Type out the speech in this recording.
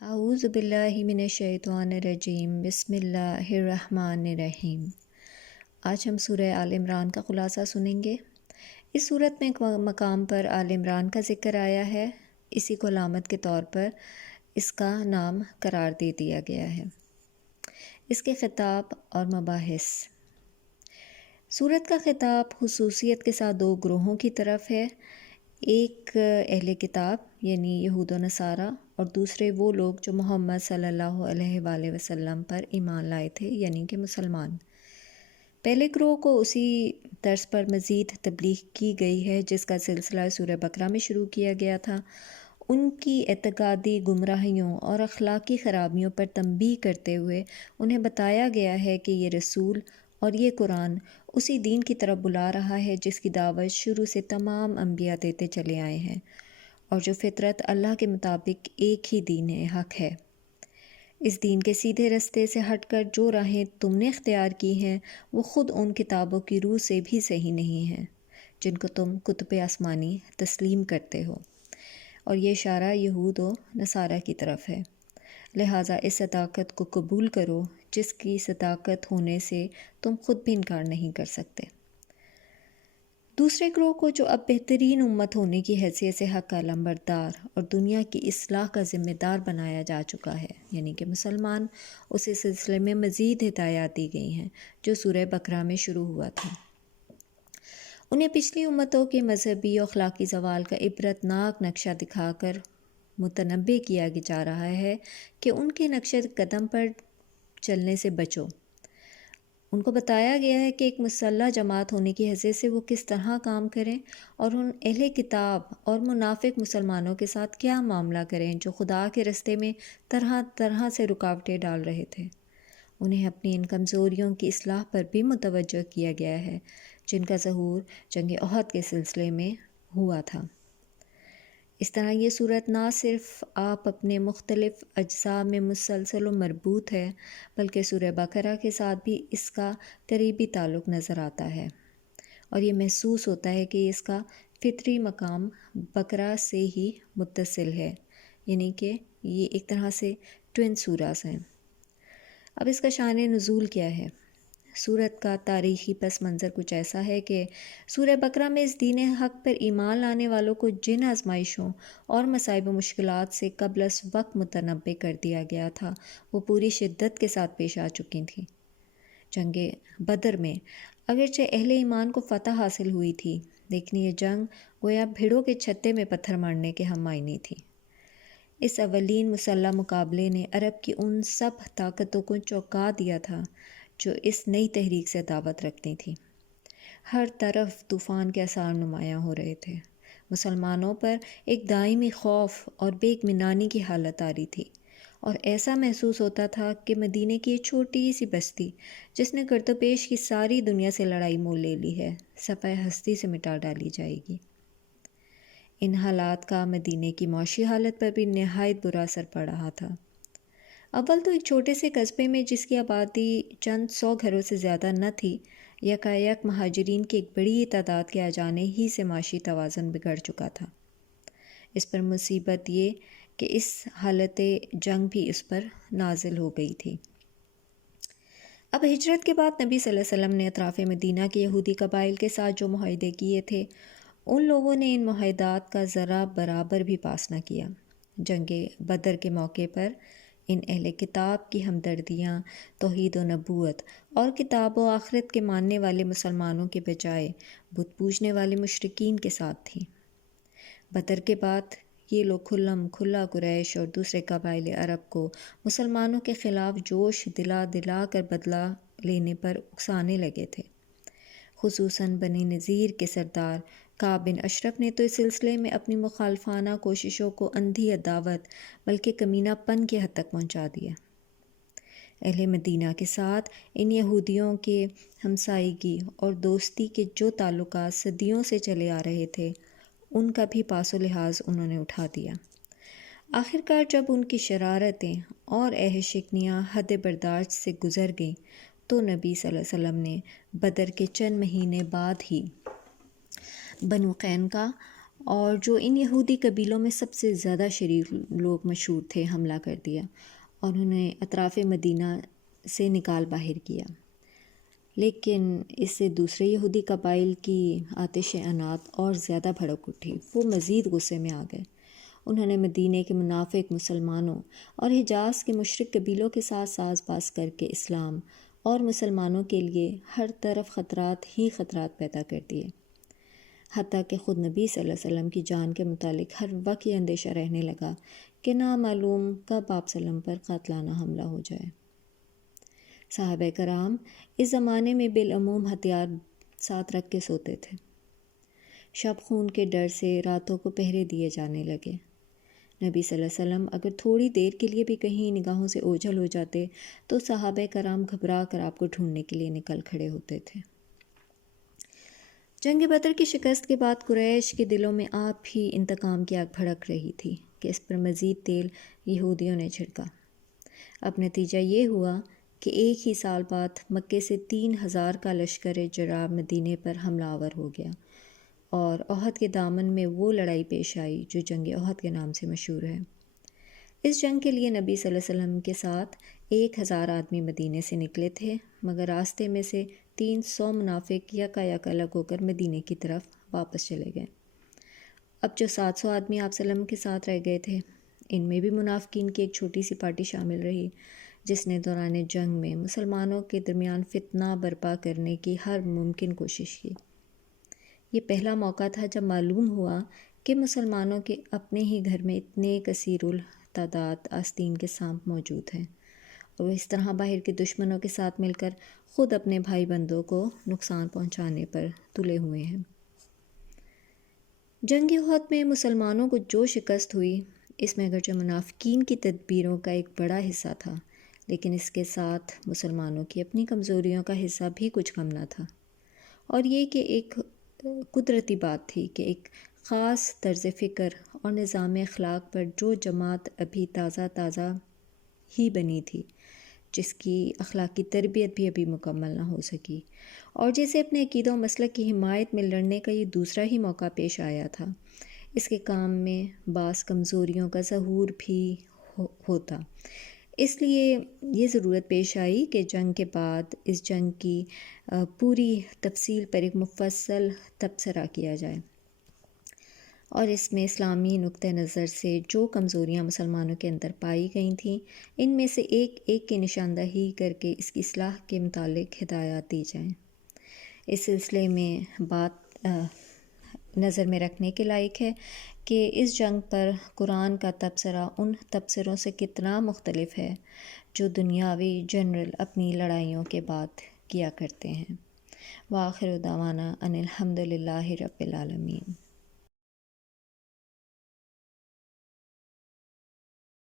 اعوذ باللہ من الشیطان الرجیم بسم اللہ الرحمن الرحیم۔ آج ہم سورہ آل عمران کا خلاصہ سنیں گے۔ اس صورت میں ایک مقام پر آل عمران کا ذکر آیا ہے، اسی کو علامت کے طور پر اس کا نام قرار دے دیا گیا ہے۔ اس کے خطاب اور مباحث۔ سورت کا خطاب خصوصیت کے ساتھ دو گروہوں کی طرف ہے، ایک اہل کتاب یعنی یہود و نصارہ، اور دوسرے وہ لوگ جو محمد صلی اللہ علیہ وآلہ وسلم پر ایمان لائے تھے یعنی کہ مسلمان۔ پہلے گروہ کو اسی طرز پر مزید تبلیغ کی گئی ہے جس کا سلسلہ سورہ بقرہ میں شروع کیا گیا تھا۔ ان کی اعتقادی گمراہیوں اور اخلاقی خرابیوں پر تنبیہ کرتے ہوئے انہیں بتایا گیا ہے کہ یہ رسول اور یہ قرآن اسی دین کی طرف بلا رہا ہے جس کی دعوت شروع سے تمام انبیاء دیتے چلے آئے ہیں، اور جو فطرت اللہ کے مطابق ایک ہی دین حق ہے۔ اس دین کے سیدھے رستے سے ہٹ کر جو راہیں تم نے اختیار کی ہیں وہ خود ان کتابوں کی روح سے بھی صحیح نہیں ہیں جن کو تم کتب آسمانی تسلیم کرتے ہو، اور یہ اشارہ یہود و نصارہ کی طرف ہے۔ لہٰذا اس صداقت کو قبول کرو جس کی صداقت ہونے سے تم خود بھی انکار نہیں کر سکتے۔ دوسرے گروہ کو جو اب بہترین امت ہونے کی حیثیت سے حق کا علمبردار اور دنیا کی اصلاح کا ذمہ دار بنایا جا چکا ہے یعنی کہ مسلمان، اسی سلسلے میں مزید ہدایات دی گئی ہیں جو سورہ بقرہ میں شروع ہوا تھا۔ انہیں پچھلی امتوں کے مذہبی و اخلاقی زوال کا عبرت ناک نقشہ دکھا کر متنبہ کیا جا رہا ہے کہ ان کے نقش قدم پر چلنے سے بچو۔ ان کو بتایا گیا ہے کہ ایک مسلح جماعت ہونے کی حیثیت سے وہ کس طرح کام کریں اور ان اہل کتاب اور منافق مسلمانوں کے ساتھ کیا معاملہ کریں جو خدا کے رستے میں طرح طرح سے رکاوٹیں ڈال رہے تھے۔ انہیں اپنی ان کمزوریوں کی اصلاح پر بھی متوجہ کیا گیا ہے جن کا ظہور جنگ احد کے سلسلے میں ہوا تھا۔ اس طرح یہ صورت نہ صرف آپ اپنے مختلف اجزاء میں مسلسل و مربوط ہے بلکہ سورہ بقرہ کے ساتھ بھی اس کا قریبی تعلق نظر آتا ہے، اور یہ محسوس ہوتا ہے کہ اس کا فطری مقام بقرہ سے ہی متصل ہے، یعنی کہ یہ ایک طرح سے ٹوین سوراز ہیں۔ اب اس کا شان نزول کیا ہے؟ سورت کا تاریخی پس منظر کچھ ایسا ہے کہ سورہ بقرہ میں اس دین حق پر ایمان لانے والوں کو جن آزمائشوں اور مصائب و مشکلات سے قبل از وقت متنبہ کر دیا گیا تھا وہ پوری شدت کے ساتھ پیش آ چکی تھیں۔ جنگ بدر میں اگرچہ اہل ایمان کو فتح حاصل ہوئی تھی لیکن یہ جنگ گویا بھیڑوں کے چھتے میں پتھر مارنے کے ہم معنی تھی۔ اس اولین مسلح مقابلے نے عرب کی ان سب طاقتوں کو چونکا دیا تھا جو اس نئی تحریک سے دعوت رکھتی تھیں۔ ہر طرف طوفان کے آثار نمایاں ہو رہے تھے۔ مسلمانوں پر ایک دائمی خوف اور بے اطمینانی کی حالت آ رہی تھی، اور ایسا محسوس ہوتا تھا کہ مدینے کی ایک چھوٹی سی بستی جس نے گرد و پیش کی ساری دنیا سے لڑائی مول لے لی ہے صفحہ ہستی سے مٹا ڈالی جائے گی۔ ان حالات کا مدینے کی معاشی حالت پر بھی نہایت برا اثر پڑ رہا تھا۔ اول تو ایک چھوٹے سے قصبے میں جس کی آبادی چند 100 گھروں سے زیادہ نہ تھی، یکایک مہاجرین کی ایک بڑی تعداد کے آ جانے ہی سے معاشی توازن بگڑ چکا تھا۔ اس پر مصیبت یہ کہ اس حالت جنگ بھی اس پر نازل ہو گئی تھی۔ اب ہجرت کے بعد نبی صلی اللہ علیہ وسلم نے اطراف مدینہ کے یہودی قبائل کے ساتھ جو معاہدے کیے تھے ان لوگوں نے ان معاہدات کا ذرا برابر بھی پاس نہ کیا۔ جنگ بدر کے موقع پر ان اہل کتاب کی ہمدردیاں توحید و نبوت اور کتاب و آخرت کے ماننے والے مسلمانوں کے بجائے بت پوجنے والے مشرکین کے ساتھ تھیں۔ بدر کے بعد یہ لوگ کھلم کھلا قریش اور دوسرے قبائل عرب کو مسلمانوں کے خلاف جوش دلا دلا کر بدلہ لینے پر اکسانے لگے تھے۔ خصوصاً بنی نذیر کے سردار کعب بن اشرف نے تو اس سلسلے میں اپنی مخالفانہ کوششوں کو اندھی عداوت بلکہ کمینہ پن کی حد تک پہنچا دیا۔ اہل مدینہ کے ساتھ ان یہودیوں کے ہمسائیگی اور دوستی کے جو تعلقات صدیوں سے چلے آ رہے تھے ان کا بھی پاس و لحاظ انہوں نے اٹھا دیا۔ آخرکار جب ان کی شرارتیں اور عہد شکنیاں حد برداشت سے گزر گئیں تو نبی صلی اللہ علیہ وسلم نے بدر کے چند مہینے بعد ہی بنو قینقاع اور جو ان یہودی قبیلوں میں سب سے زیادہ شریر لوگ مشہور تھے حملہ کر دیا اور انہیں اطراف مدینہ سے نکال باہر کیا۔ لیکن اس سے دوسرے یہودی قبائل کی آتش انات اور زیادہ بھڑک اٹھی، وہ مزید غصے میں آ گئے۔ انہوں نے مدینہ کے منافق مسلمانوں اور حجاز کے مشرک قبیلوں کے ساتھ ساز باز کر کے اسلام اور مسلمانوں کے لیے ہر طرف خطرات ہی خطرات پیدا کر دیے، حتیٰ کہ خود نبی صلی اللہ علیہ وسلم کی جان کے متعلق ہر وقت یہ اندیشہ رہنے لگا کہ نامعلوم کب آپ صلی اللہ علیہ وسلم پر قاتلانہ حملہ ہو جائے۔ صحابہ کرام اس زمانے میں بالعموم ہتھیار ساتھ رکھ کے سوتے تھے۔ شب خون کے ڈر سے راتوں کو پہرے دیے جانے لگے۔ نبی صلی اللہ علیہ وسلم اگر تھوڑی دیر کے لیے بھی کہیں نگاہوں سے اوجھل ہو جاتے تو صحابہ کرام گھبرا کر آپ کو ڈھونڈنے کے لیے نکل کھڑے ہوتے تھے۔ جنگ بدر کی شکست کے بعد قریش کے دلوں میں آپ ہی انتقام کی آگ بھڑک رہی تھی کہ اس پر مزید تیل یہودیوں نے چھڑکا۔ اب نتیجہ یہ ہوا کہ ایک ہی سال بعد مکے سے 3000 کا لشکر جرار مدینے پر حملہ آور ہو گیا اور احد کے دامن میں وہ لڑائی پیش آئی جو جنگ احد کے نام سے مشہور ہے۔ اس جنگ کے لیے نبی صلی اللہ علیہ وسلم کے ساتھ 1000 آدمی مدینے سے نکلے تھے، مگر راستے میں سے 300 منافق یکا یک الگ ہو کر مدینے کی طرف واپس چلے گئے۔ اب جو 700 آدمی آپ صلی اللہ علیہ وسلم کے ساتھ رہ گئے تھے، ان میں بھی منافقین کی ایک چھوٹی سی پارٹی شامل رہی جس نے دوران جنگ میں مسلمانوں کے درمیان فتنہ برپا کرنے کی ہر ممکن کوشش کی۔ یہ پہلا موقع تھا جب معلوم ہوا کہ مسلمانوں کے اپنے ہی گھر میں اتنے کثیر التعداد آستین کے سانپ موجود ہیں اور وہ اس طرح باہر کے دشمنوں کے ساتھ مل کر خود اپنے بھائی بندوں کو نقصان پہنچانے پر تلے ہوئے ہیں۔ جنگ احد میں مسلمانوں کو جو شکست ہوئی، اس میں اگرچہ منافقین کی تدبیروں کا ایک بڑا حصہ تھا، لیکن اس کے ساتھ مسلمانوں کی اپنی کمزوریوں کا حصہ بھی کچھ کم نہ تھا، اور یہ کہ ایک قدرتی بات تھی کہ ایک خاص طرز فکر اور نظام اخلاق پر جو جماعت ابھی تازہ ہی بنی تھی، جس کی اخلاقی تربیت بھی ابھی مکمل نہ ہو سکی، اور جسے اپنے عقیدہ و مسلک کی حمایت میں لڑنے کا یہ دوسرا ہی موقع پیش آیا تھا، اس کے کام میں بعض کمزوریوں کا ظہور بھی ہوتا۔ اس لیے یہ ضرورت پیش آئی کہ جنگ کے بعد اس جنگ کی پوری تفصیل پر ایک مفصل تبصرہ کیا جائے، اور اس میں اسلامی نقطہ نظر سے جو کمزوریاں مسلمانوں کے اندر پائی گئی تھیں، ان میں سے ایک ایک کی نشاندہی کر کے اس کی اصلاح کے متعلق ہدایات دی جائیں۔ اس سلسلے میں بات نظر میں رکھنے کے لائق ہے کہ اس جنگ پر قرآن کا تبصرہ ان تبصروں سے کتنا مختلف ہے جو دنیاوی جنرل اپنی لڑائیوں کے بعد کیا کرتے ہیں۔ وآخر دعوانا ان الحمد للہ رب العالمین۔